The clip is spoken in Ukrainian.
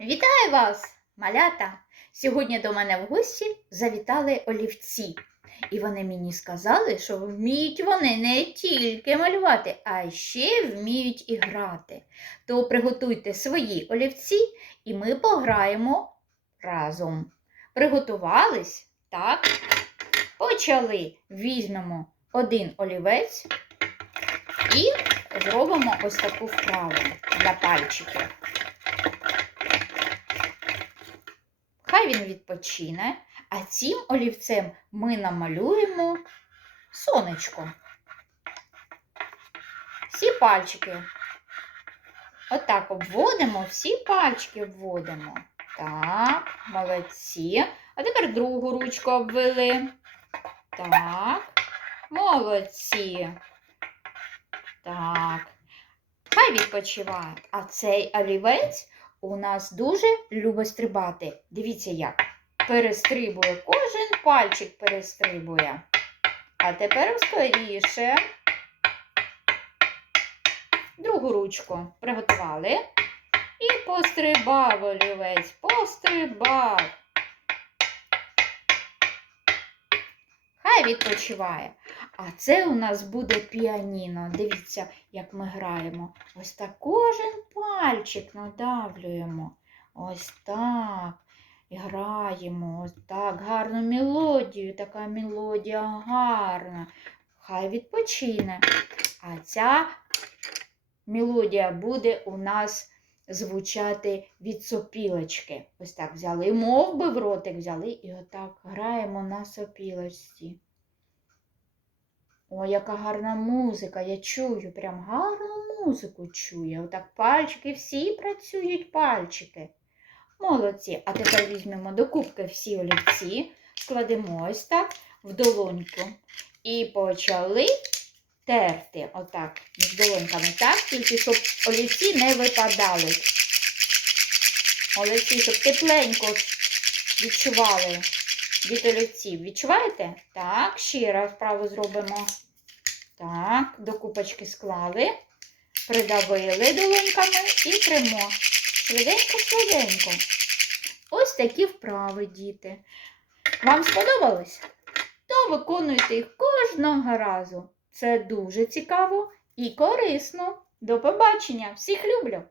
Вітаю вас, малята! Сьогодні до мене в гості завітали олівці. І вони мені сказали, що вміють вони не тільки малювати, а ще вміють і грати. То приготуйте свої олівці, і ми пограємо разом. Приготувались? Так. Почали. Візьмемо один олівець і зробимо ось таку вправу для пальчиків. Хай він відпочине, а цим олівцем ми намалюємо сонечко. Всі пальчики. Отак обводимо, всі пальчики обводимо. Так, молодці. А тепер другу ручку обвели. Так, молодці. Так. Хай відпочиває. А цей олівець у нас дуже любить стрибати. Дивіться як. Перестрибує, кожен пальчик перестрибує. А тепер скоріше. Другу ручку приготували. І пострибав олівець, пострибав. Хай відпочиває. А це у нас буде піаніно. Дивіться, як ми граємо. Ось так кожен пальчик надавлюємо. Ось так. І граємо. Ось так. Гарну мелодію. Така мелодія гарна. Хай відпочине. А ця мелодія буде у нас звучати від сопілочки. Ось так взяли, мов би в ротик взяли і отак граємо на сопілочці. Ой, яка гарна музика, я чую, прям гарну музику чую. Отак пальчики, всі працюють пальчики. Молодці. А тепер візьмемо до кубки всі олівці, складемо ось так в долоньку. І почали терти отак між долоньками, так, тільки щоб олівці не випадали. Олівці, щоб тепленько відчували від олівців. Відчуваєте? Так, ще раз вправо зробимо. Так, до купочки склали, придавили долоньками і тримо. Швиденько, швиденько. Ось такі вправи, діти. Вам сподобалось? То виконуйте їх кожного разу. Це дуже цікаво і корисно. До побачення! Всіх люблю!